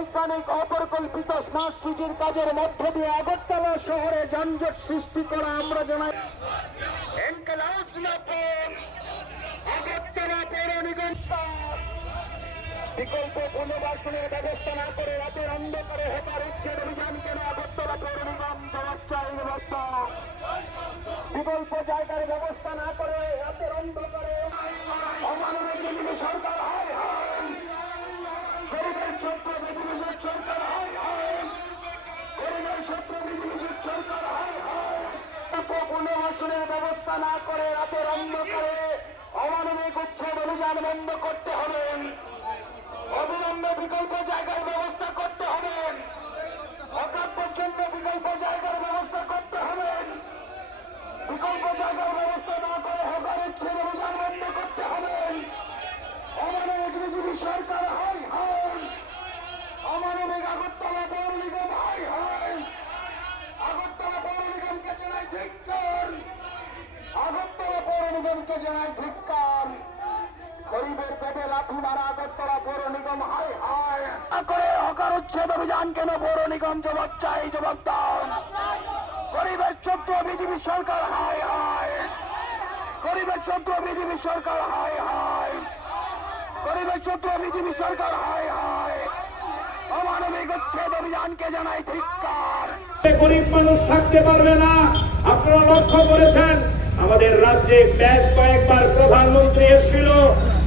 বৈজ্ঞানিক অপরিকল্পিত স্মার্ট সিটির কাজের মধ্য দিয়ে আগরতলা শহরে যানজট সৃষ্টি করা আমরা জানাই। আগরতলা পৌর নিগম বিকল্প পুনর্বাসনের ব্যবস্থা না করে রাতের অন্ধকারে হকার উচ্ছেদ অভিযান কেন আগরতলা পৌর নিগম জবাব চাই। ব্যবস্থা বিকল্প জায়গার ব্যবস্থা না করে রাতের অন্ধকারে অমানবিক বিজেপি সরকার হয় গরিবের ছাত্র বিজেপির সরকার হয় গরিবের ছাত্র বিজেপির সরকার হয় পুনর্বাসনের ব্যবস্থা না করে রাতের অন্ধকারে অমানবিক উচ্ছেদ অভিযান বন্ধ করতে হবে। অবিলম্বে বিকল্প জায়গার ব্যবস্থা করতে হবে। হকারদের জন্য বিকল্প জায়গার ব্যবস্থা করতে হবে। বিকল্প জায়গার ব্যবস্থা না করে হকার উচ্ছেদ অভিযান বন্ধ করতে হবে। অমানবিক বিজেপি সরকার হয় অমানবিক আগরতলা পৌর নিগম হয় আগরতলা পৌর নিগমকে জানাই ধিক্কার। আগরতলা পৌর নিগমকে জানাই ধিক্কার। গরিবের পেটে লাথি মারা আগরতলা পৌর নিগম হয় করে হকার উচ্ছেদ অভিযান কেন পৌর নিগম জবাব চাই। জবাব দাও। গরিবের শত্রু বিজেপি সরকার হয় গরিবের শত্রু বিজেপি সরকার হয় গরিবের শত্রু বিজেপি সরকার হয় অমানবিক উচ্ছেদ অভিযানকে জানাই ধিক্কার। গরিব মানুষ থাকতে পারবে না। আপনারা লক্ষ্য করেছেন আমাদের রাজ্যে বেশ কয়েকবার প্রধানমন্ত্রী এসেছিল।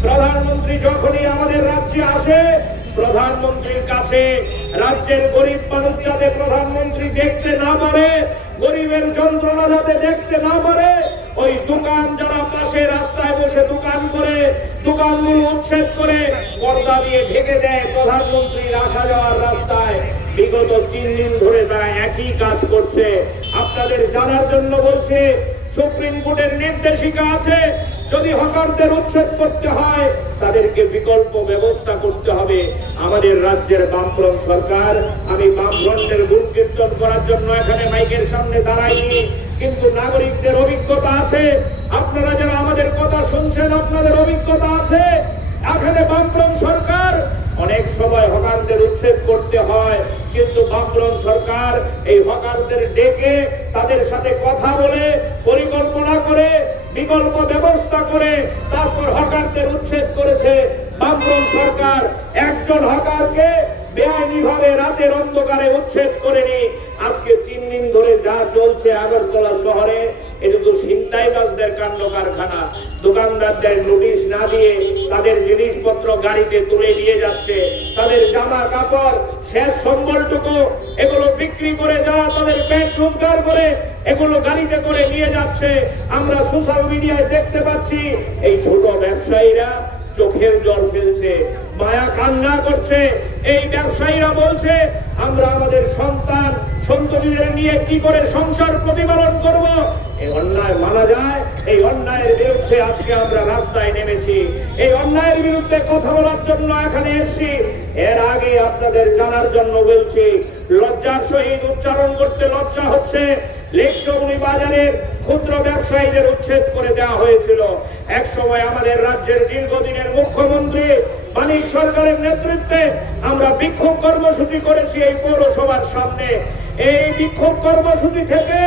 প্রধানমন্ত্রী যখনই আমাদের রাজ্যে আসে প্রধানমন্ত্রীর কাছে রাজ্যের গরিব মানুষ যাতে প্রধানমন্ত্রী দেখতে না পারে, গরিবের যন্ত্রণা যাতে দেখতে না পারে, ওই দোকান যারা পাশে রাস্তায় বসে দোকান করে দোকানগুলো উচ্ছেদ করে পর্দা দিয়ে ঢেকে দেয় প্রধানমন্ত্রীর আসা যাওয়ার রাস্তায়। বিগত 3 দিন ধরে তারা একই কাজ করছে। আপনাদের জানার জন্য বলছি, সুপ্রিম কোর্টের নির্দেশিকা আছে, যদি হকারদের উচ্ছেদ করতে হয় তাদেরকে বিকল্প ব্যবস্থা করতে হবে। আমাদের রাজ্যের বামফ্রন্ট সরকার, আমি বামফ্রন্টের গুণ কীর্তন করার জন্য এখানে মাইকের সামনে দাঁড়াইনি, কিন্তু নাগরিকদের অভিজ্ঞতা আছে। আপনারা যারা আমাদের কথা শুনছেন আপনাদের অভিজ্ঞতা আছে। এখানে বামফ্রন্ট সরকার অনেক সময় হকারদের উচ্ছেদ করতে হয়, কিন্তু বামফ্রন্ট সরকার এই হকারদের ডেকে তাদের সাথে কথা বলে পরিকল্পনা করে বিকল্প ব্যবস্থা করে তারপর হকারদের উচ্ছেদ করেছে। বামফ্রন্ট সরকার একজন হকারকে বেআইনিভাবে রাতের অন্ধকারে উচ্ছেদ করেনি। আজকে 3 দিন ধরে যা চলছে আগরতলা শহরে, এটা তো ছিনতাইবাজদের কাণ্ড কারখানা। দোকানদারদের নোটিশ না দিয়ে তাদের জিনিসপত্র গাড়িতে তুলে নিয়ে যাচ্ছে, তাদের জামা কাপড় শেষ সম্বলটুকু এগুলো বিক্রি করে যাওয়া তাদের পেট রোজগার করে এগুলো গাড়িতে করে নিয়ে যাচ্ছে। আমরা সোশ্যাল মিডিয়ায় দেখতে পাচ্ছি এই ছোট ব্যবসায়ীরা চোখের জল ফেলছে, মায়া কান্না করছে। এই ব্যবসায়ীরা বলছে আমরা আমাদের সন্তান সন্ততিদের নিয়ে কি করে সংসার প্রতিপালন করব। এই অন্যায় মানা যায়? এই অন্যায়ের বিরুদ্ধে আজকে আমরা রাস্তায় নেমেছি, এই অন্যায়ের বিরুদ্ধে কথা বলার জন্য এখানে এসেছি। এর আগে আপনাদের জানার জন্য বলছি, লজ্জার সহিত উচ্চারণ করতে লজ্জা হচ্ছে, লেকচৌনি বাজারের ক্ষুদ্র ব্যবসায়ীদের উচ্ছেদ করে দেওয়া হয়েছিল। এক সময় আমাদের রাজ্যের দীর্ঘদিনের মুখ্যমন্ত্রী মানিক সরকারের নেতৃত্বে আমরা বিক্ষোভ কর্মসূচি করেছি এই পৌরসভার সামনে। এই বিক্ষোভ কর্মসূচি থেকে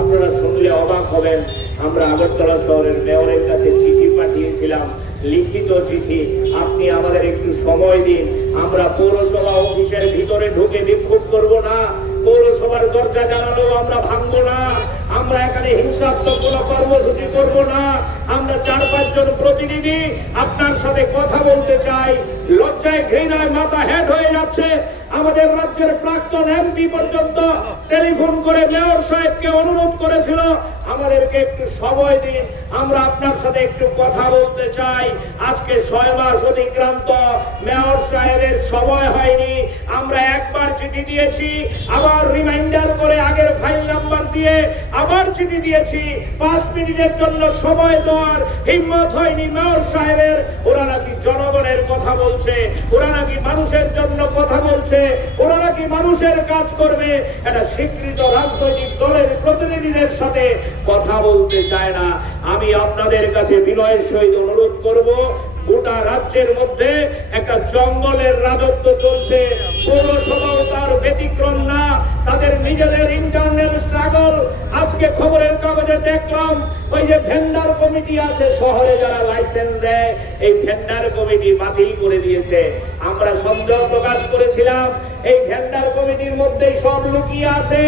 আপনারা শুনলে অবাক হবেন, আমরা আগরতলা শহরের মেয়রের কাছে চিঠি পাঠিয়েছিলাম, লিখিত চিঠি। আপনি আমাদের একটু সময় দিন, আমরা পৌরসভা অফিসের ভিতরে ঢুকে বিক্ষোভ করব না, পৌরসভার দরজা জানালেও আমরা ভাঙবো না, আমরা এখানে হিংসাত্মক কোনো কর্মসূচি করব না, আমরা 4-5 জন প্রতিনিধি আপনার সাথে কথা বলতে চাই। লজ্জায় ঘৃণায় মাথা হেড হয়ে যাচ্ছে। আমাদের রাজ্যের প্রাক্তন এমপি পর্যন্ত টেলিফোন করে মেয়র সাহেবকে অনুরোধ করেছিল আমাদেরকে একটু সময় দিন, আমরা আপনার সাথে একটু কথা বলতে চাই। আজকে 6 মাস অতিক্রান্ত, মেয়র সাহেবের সময় হয়নি। আমরা একবার চিঠি দিয়েছি, আবার রিমাইন্ডার করে আগের ফাইল নাম্বার দিয়ে আবার চিঠি দিয়েছি। 5 মিনিটের জন্য সময় দেওয়ার হিম্মত হয়নি মেয়র সাহেবের। ওরা নাকি জনগণের কথা বলছে, ওরা নাকি মানুষের জন্য কথা বলছে, ওরা নাকি মানুষের কাজ করবে। একটা স্বীকৃত রাজনৈতিক দলের প্রতিনিধিদের সাথে কথা বলতে চায় না। আমি আপনাদের কাছে বিনয়ের সহিত অনুরোধ করব, গোটা রাজ্যের মধ্যে একটা জঙ্গলের রাজত্ব চলছে। পৌরসভাও তার ব্যতিক্রম না, তাদের নিজেদের ইন্টারনাল স্ট্রাগল। আজকে খবরের কাগজে দেখলাম ওই যে ভেন্ডার কমিটি আছে শহরে, যারা লাইসেন্স দেয়, এই ভেন্ডার কমিটি বাতিল করে দিয়েছে। আমরা সন্দেহ প্রকাশ করেছিলাম এই ভেন্ডার কমিটির মধ্যেই সব লুকিয়ে আছে।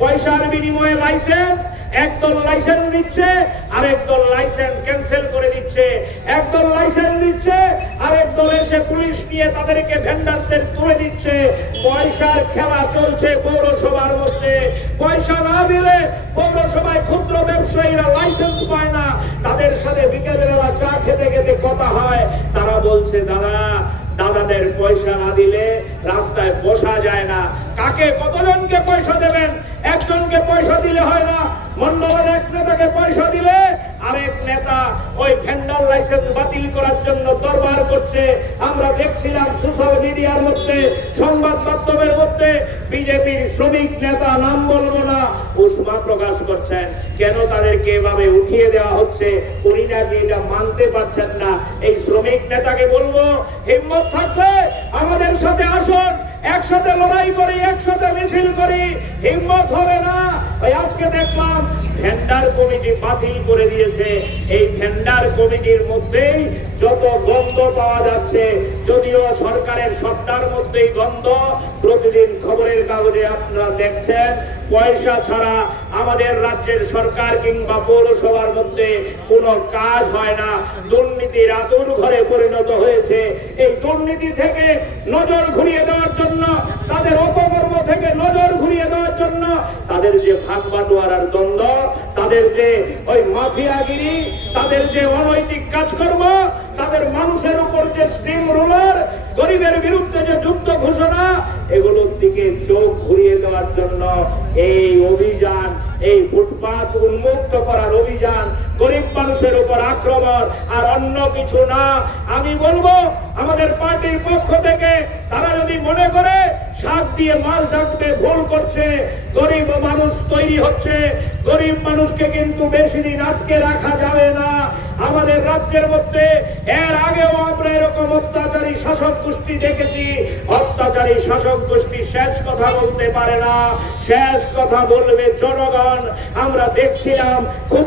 পয়সার বিনিময়ে লাইসেন্স, একদল লাইসেন্স দিচ্ছে, আরেক দল লাইসেন্স ক্যান্সেল করে দিচ্ছে। একদল লাইসেন্স দিচ্ছে, আরেক দল এসে পুলিশ নিয়ে তাদেরকে ভেন্ডারদের তুলে দিচ্ছে। পয়সার খেলা চলছে পৌরসভার মধ্যে। পয়সা না দিলে পৌরসভায় ক্ষুদ্র ব্যবসায়ীরা লাইসেন্স পায় না। তাদের সাথে বিকেলবেলা চা খেতে খেতে কথা হয়, তারা বলছে দাদাদের পয়সা না দিলে রাস্তায় বসা যায় না। কাকে কতজনকে পয়সা দেবেন? একজনকে পয়সা দিলে হয় না। মন্ডলের এক নেতাকে পয়সা দিলে আরেক নেতা ওই ভেন্ডার লাইসেন্স বাতিল করার জন্য দরবার করছে। আমরা দেখছিলাম সোশ্যাল মিডিয়ার মধ্যে, সংবাদ মাধ্যমের মধ্যে বিজেপির শ্রমিক নেতা, নাম বলবো না, উষ্মা প্রকাশ করছেন কেন তাদেরকে এভাবে উঠিয়ে দেওয়া হচ্ছে। উনি নাকি এটা মানতে পারছেন না। এই শ্রমিক নেতাকে বলবো, হিম্মত থাকলে আমাদের সাথে আসুন, একসাথে লড়াই করি, একসাথে মিছিল করি। হিম্মত হবে না। ওই আজকে দেখলাম ভেন্ডার কমিটি বাতিল করে দিয়েছে। এই ভেন্ডার কমিটির মধ্যেই যত গন্ধ পাওয়া যাচ্ছে, যদিও সরকারের সবটার মধ্যেই গন্ধ। প্রতিদিন খবরের কাগজে আপনারা দেখছেন পয়সা ছাড়া আমাদের রাজ্যের সরকার কিংবা পৌরসভার মধ্যে কোনো কাজ হয় না। দুর্নীতির আতুর ঘরে পরিণত হয়েছে। এই দুর্নীতি থেকে নজর ঘুরিয়ে দেওয়ার জন্য, তাদের অপকর্ম থেকে নজর ঘুরিয়ে দেওয়ার জন্য, তাদের যে ভাগ বাটোয়ারার দ্বন্দ্ব, তাদের যে ওই মাফিয়াগিরি, তাদের যে অনৈতিক কাজকর্ম, তাদের মানুষের উপর যে স্টিম রোলার, গরিবের বিরুদ্ধে যে যুদ্ধ ঘোষণা, এগুলোর দিকে চোখ ঘুরিয়ে দেওয়ার জন্য এই অভিযান, এই ফুটপাত উন্মুক্ত করার অভিযান, গরিব মানুষের উপর আক্রমণ আর অন্য কিছু না। আমি বলবো আমাদের পার্টির পক্ষ থেকে তারা যদি মনে করে শাক দিয়ে মাল ঢাকতে ভুল করছে। গরিব মানুষ তৈরি হচ্ছে, গরিব মানুষকে কিন্তু বেশি দিন আটকে রাখা যাবে না। আমাদের রাজ্যের মধ্যে এর আগেও আমরা এরকম অত্যাচারী শাসক গোষ্ঠী দেখেছি। অত্যাচারী শাসক গোষ্ঠী শেষ কথা বলতে পারে না, শেষ কথা বলবে জনগণ। আমরা দেখছিলাম খুব